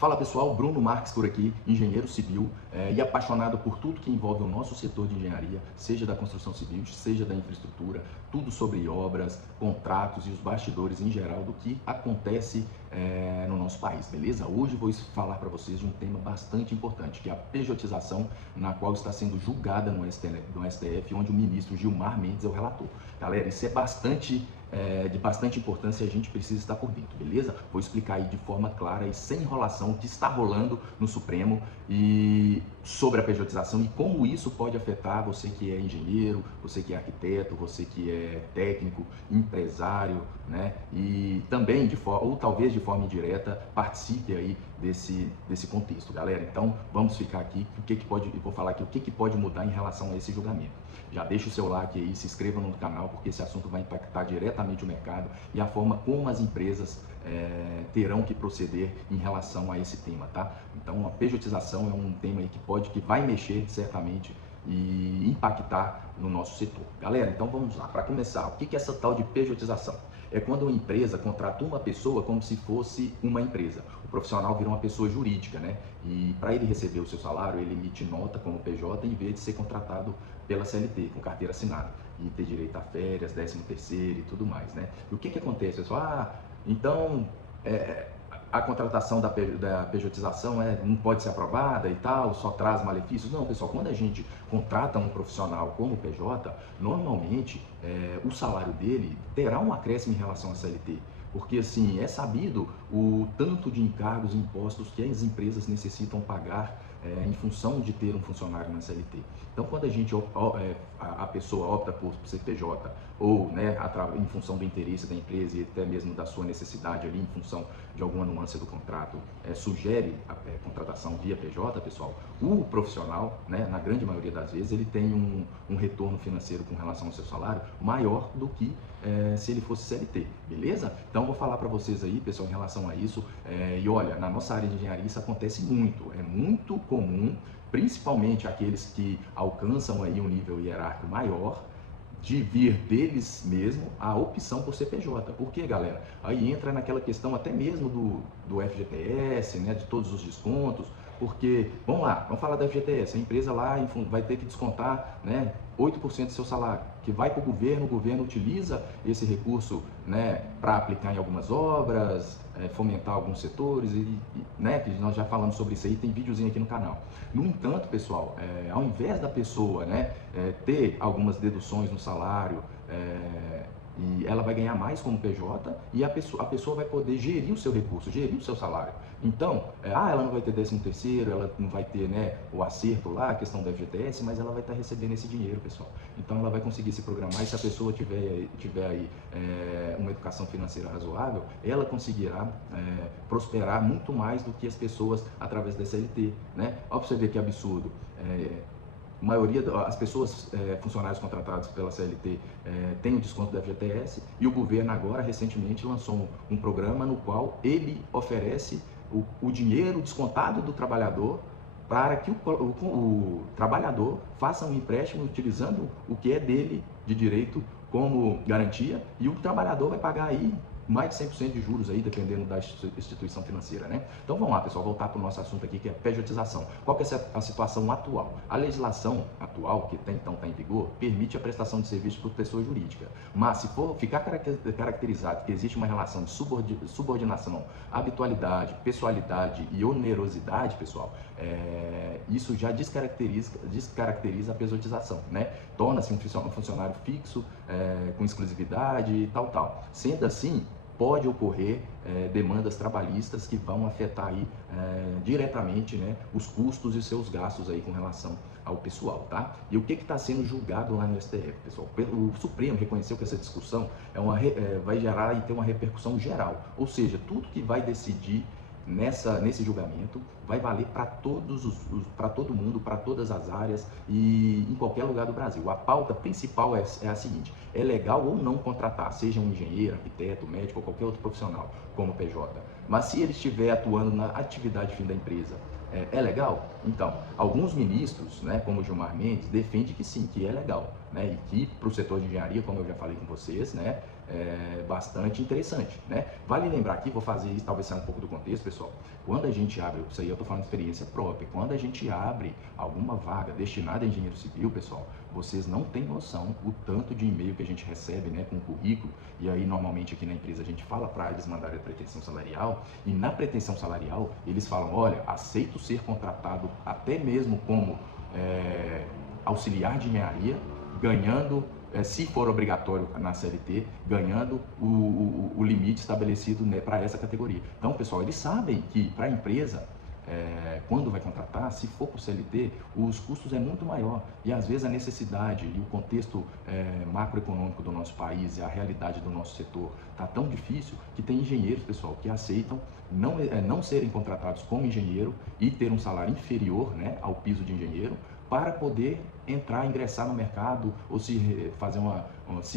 Fala pessoal, Bruno Marques por aqui, engenheiro civil e apaixonado por tudo que envolve o nosso setor de engenharia, seja da construção civil, seja da infraestrutura, tudo sobre obras, contratos e os bastidores em geral do que acontece no nosso país, beleza? Hoje vou falar para vocês de um tema bastante importante, que é a pejotização, na qual está sendo julgada no STF, onde o ministro Gilmar Mendes é o relator. Galera, isso é de bastante importância e a gente precisa estar por dentro, beleza? Vou explicar aí de forma clara e sem enrolação o que está rolando no Supremo e sobre a pejotização e como isso pode afetar você que é engenheiro, você que é arquiteto, você que é técnico, empresário, né? E também, ou talvez de forma indireta, participe aí desse contexto, galera. Então, vamos ficar aqui, vou falar aqui o que pode mudar em relação a esse julgamento. Já deixa o seu like aí, se inscreva no canal, porque esse assunto vai impactar diretamente o mercado e a forma como as empresas terão que proceder em relação a esse tema, tá? Então, a pejotização é um tema aí que vai mexer certamente e impactar no nosso setor. Galera, então vamos lá. Para começar, o que é essa tal de pejotização? É quando uma empresa contrata uma pessoa como se fosse uma empresa. O profissional vira uma pessoa jurídica, né? E para ele receber o seu salário, ele emite nota como PJ em vez de ser contratado pela CLT, com carteira assinada. E ter direito a férias, 13º e tudo mais, né? E o que acontece, pessoal? Então, a contratação da pejotização não pode ser aprovada e tal, só traz malefícios. Não, pessoal, quando a gente contrata um profissional como PJ, normalmente o salário dele terá um acréscimo em relação à CLT. Porque, assim, é sabido o tanto de encargos e impostos que as empresas necessitam pagar em função de ter um funcionário na CLT. Então, quando a pessoa opta por ser PJ ou em função do interesse da empresa e até mesmo da sua necessidade ali, em função de alguma nuance do contrato, sugere a contratação via PJ, pessoal, o profissional, na grande maioria das vezes, ele tem um retorno financeiro com relação ao seu salário maior do que se ele fosse CLT, beleza? Então, vou falar para vocês aí, pessoal, em relação a isso. E olha, na nossa área de engenharia isso acontece muito, é muito comum, principalmente aqueles que alcançam aí um nível hierárquico maior, de vir deles mesmo a opção por CPJ. Por quê, galera? Aí entra naquela questão até mesmo do FGTS, de todos os descontos, porque, vamos lá, vamos falar da FGTS, a empresa lá vai ter que descontar 8% do seu salário, que vai para o governo utiliza esse recurso para aplicar em algumas obras, fomentar alguns setores, que nós já falamos sobre isso aí, tem videozinho aqui no canal. No entanto, pessoal, ao invés da pessoa ter algumas deduções no salário, e ela vai ganhar mais como PJ e a pessoa vai poder gerir o seu recurso, gerir o seu salário. Então, ela não vai ter 13º, ela não vai ter o acerto lá, a questão da FGTS, mas ela vai estar recebendo esse dinheiro, pessoal. Então, ela vai conseguir se programar e se a pessoa tiver aí uma educação financeira razoável, ela conseguirá prosperar muito mais do que as pessoas através da CLT, Olha para você ver que absurdo. A maioria das pessoas, funcionários contratados pela CLT, tem o desconto da FGTS e o governo agora, recentemente, lançou um programa no qual ele oferece o dinheiro descontado do trabalhador para que o trabalhador faça um empréstimo utilizando o que é dele de direito como garantia e o trabalhador vai pagar aí mais de 100% de juros aí, dependendo da instituição financeira, Então vamos lá, pessoal, voltar para o nosso assunto aqui, que é pejotização. Qual que é a situação atual? A legislação atual, que então está em vigor, permite a prestação de serviço por pessoa jurídica. Mas se for ficar caracterizado que existe uma relação de subordinação, habitualidade, pessoalidade e onerosidade, pessoal, isso já descaracteriza a pejotização, Torna-se um funcionário fixo, com exclusividade e tal. Sendo assim, pode ocorrer demandas trabalhistas que vão afetar aí diretamente os custos e seus gastos aí com relação ao pessoal, tá? E o que está sendo julgado lá no STF, pessoal? O Supremo reconheceu que essa discussão vai gerar e ter uma repercussão geral, ou seja, tudo que vai decidir nesse julgamento vai valer para todo mundo, para todas as áreas e em qualquer lugar do Brasil. A pauta principal é a seguinte: é legal ou não contratar, seja um engenheiro, arquiteto, médico ou qualquer outro profissional como PJ, mas se ele estiver atuando na atividade fim da empresa, é legal? Então, alguns ministros, como o Gilmar Mendes, defendem que sim, que é legal, e que para o setor de engenharia, como eu já falei com vocês, bastante interessante, né? Vale lembrar aqui, vou fazer isso, talvez saia um pouco do contexto, pessoal. Quando a gente abre, isso aí eu estou falando de experiência própria, quando a gente abre alguma vaga destinada a engenheiro civil, pessoal, vocês não têm noção o tanto de e-mail que a gente recebe, né, com currículo, e aí normalmente aqui na empresa a gente fala para eles mandarem a pretensão salarial, e na pretensão salarial eles falam, olha, aceito ser contratado até mesmo como auxiliar de engenharia, ganhando, se for obrigatório na CLT, ganhando o limite estabelecido, né, para essa categoria. Então, pessoal, eles sabem que para a empresa, quando vai contratar, se for por CLT, os custos é muito maior e às vezes a necessidade e o contexto macroeconômico do nosso país e a realidade do nosso setor está tão difícil que tem engenheiros, pessoal, que aceitam não serem contratados como engenheiro e ter um salário inferior, né, ao piso de engenheiro, para poder ingressar no mercado ou se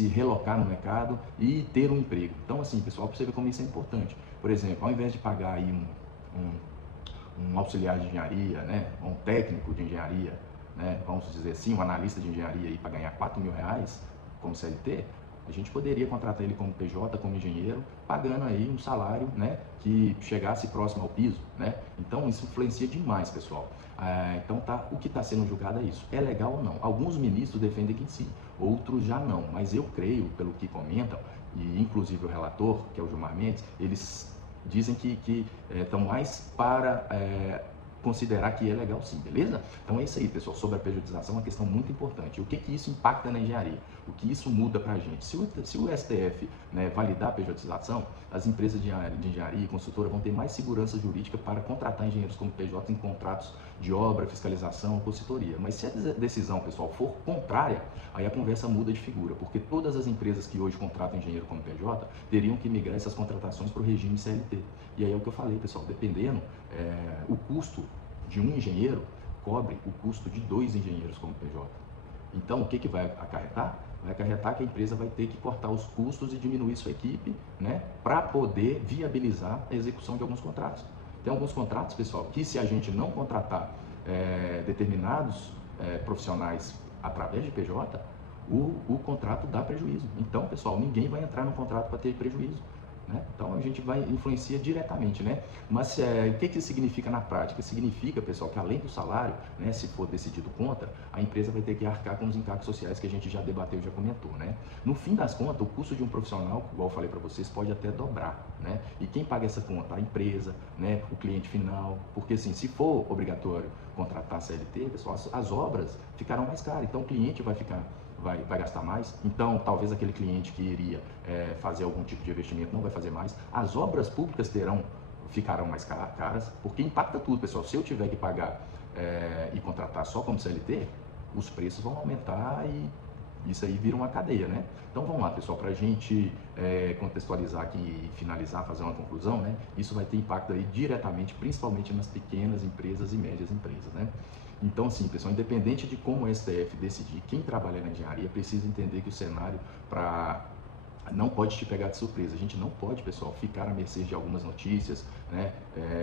relocar no mercado e ter um emprego. Então, assim, pessoal, para você ver como isso é importante. Por exemplo, ao invés de pagar aí um auxiliar de engenharia, né, um técnico de engenharia, né, vamos dizer assim, um analista de engenharia para ganhar R$ 4.000 como CLT, a gente poderia contratar ele como PJ, como engenheiro, pagando aí um salário, né, que chegasse próximo ao piso, né? Então isso influencia demais, pessoal. Então o que está sendo julgado é isso. É legal ou não? Alguns ministros defendem que sim, outros já não. Mas eu creio, pelo que comentam, e inclusive o relator, que é o Gilmar Mendes, eles dizem que estão mais para considerar que é legal sim, beleza? Então é isso aí, pessoal, sobre a pejotização, é uma questão muito importante. O que isso impacta na engenharia? O que isso muda para a gente? Se o STF, né, validar a pejotização, as empresas de engenharia e consultora vão ter mais segurança jurídica para contratar engenheiros como PJ em contratos de obra, fiscalização, consultoria. Mas se a decisão, pessoal, for contrária, aí a conversa muda de figura, porque todas as empresas que hoje contratam engenheiro como PJ teriam que migrar essas contratações para o regime CLT. E aí é o que eu falei, pessoal, dependendo, o custo de um engenheiro cobre o custo de 2 engenheiros como PJ. Então, o que vai acarretar? Vai acarretar que a empresa vai ter que cortar os custos e diminuir sua equipe, né, para poder viabilizar a execução de alguns contratos. Tem alguns contratos, pessoal, que se a gente não contratar determinados profissionais através de PJ, o contrato dá prejuízo. Então, pessoal, ninguém vai entrar no contrato para ter prejuízo, né? Então a gente influencia diretamente, né? Mas o que isso significa na prática? Significa, pessoal, que além do salário, né, se for decidido contra, a empresa vai ter que arcar com os encargos sociais que a gente já debateu, já comentou, né? No fim das contas, o custo de um profissional, igual eu falei para vocês, pode até dobrar, né? E quem paga essa conta? A empresa, né? O cliente final, porque assim, se for obrigatório contratar CLT, pessoal, as obras ficarão mais caras, então o cliente vai gastar mais, então talvez aquele cliente que iria fazer algum tipo de investimento não vai fazer mais, as obras públicas ficarão mais caras, porque impacta tudo, pessoal. Se eu tiver que pagar e contratar só como CLT, os preços vão aumentar e isso aí vira uma cadeia, né? Então vamos lá, pessoal, para a gente contextualizar aqui e finalizar, fazer uma conclusão, né? Isso vai ter impacto aí diretamente, principalmente nas pequenas empresas e médias empresas, né? Então, assim, pessoal, independente de como o STF decidir, quem trabalha na engenharia precisa entender que o cenário não pode te pegar de surpresa. A gente não pode, pessoal, ficar à mercê de algumas notícias, né,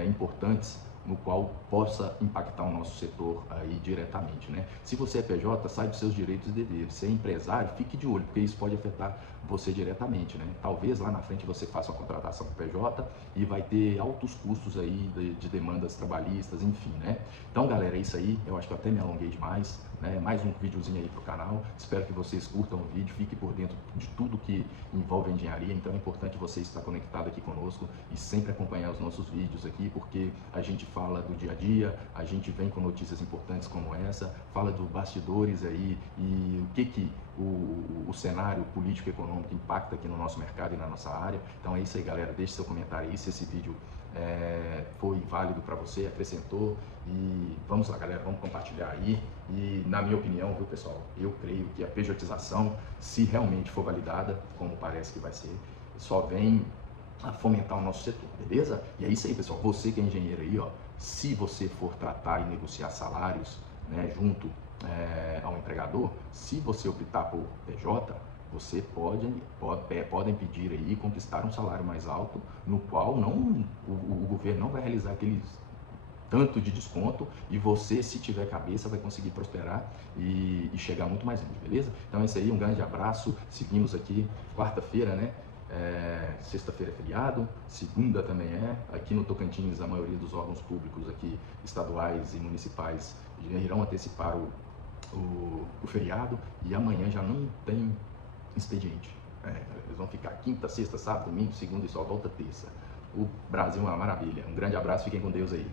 importantes, no qual possa impactar o nosso setor aí diretamente, né? Se você é PJ, saiba dos seus direitos e deveres. Se é empresário, fique de olho, porque isso pode afetar você diretamente, né? Talvez lá na frente você faça uma contratação com PJ e vai ter altos custos aí de demandas trabalhistas, enfim, né? Então, galera, é isso aí. Eu acho que eu até me alonguei demais, né? Mais um videozinho aí pro canal. Espero que vocês curtam o vídeo, fiquem por dentro de tudo que envolve a engenharia. Então é importante você estar conectado aqui conosco e sempre acompanhar os nossos vídeos aqui, porque a gente fala do dia a dia, a gente vem com notícias importantes como essa, fala dos bastidores aí e o que o cenário político e econômico impacta aqui no nosso mercado e na nossa área. Então é isso aí, galera. Deixe seu comentário aí se esse vídeo foi válido para você, acrescentou, e vamos lá, galera, vamos compartilhar aí. E na minha opinião, viu, pessoal, eu creio que a pejotização, se realmente for validada, como parece que vai ser, só vem a fomentar o nosso setor, beleza? E é isso aí, pessoal. Você que é engenheiro aí, ó, se você for tratar e negociar salários, né, junto ao empregador, se você optar por PJ, você podem pedir aí conquistar um salário mais alto, no qual o governo não vai realizar tanto de desconto, e você, se tiver cabeça, vai conseguir prosperar e chegar muito mais longe, beleza? Então é isso aí, um grande abraço, seguimos aqui, quarta-feira, né? Sexta-feira é feriado, segunda também é. Aqui no Tocantins, a maioria dos órgãos públicos aqui, estaduais e municipais, irão antecipar o feriado, e amanhã já não tem expediente. Eles vão ficar quinta, sexta, sábado, domingo, segunda e só volta terça. O Brasil é uma maravilha. Um grande abraço, fiquem com Deus aí.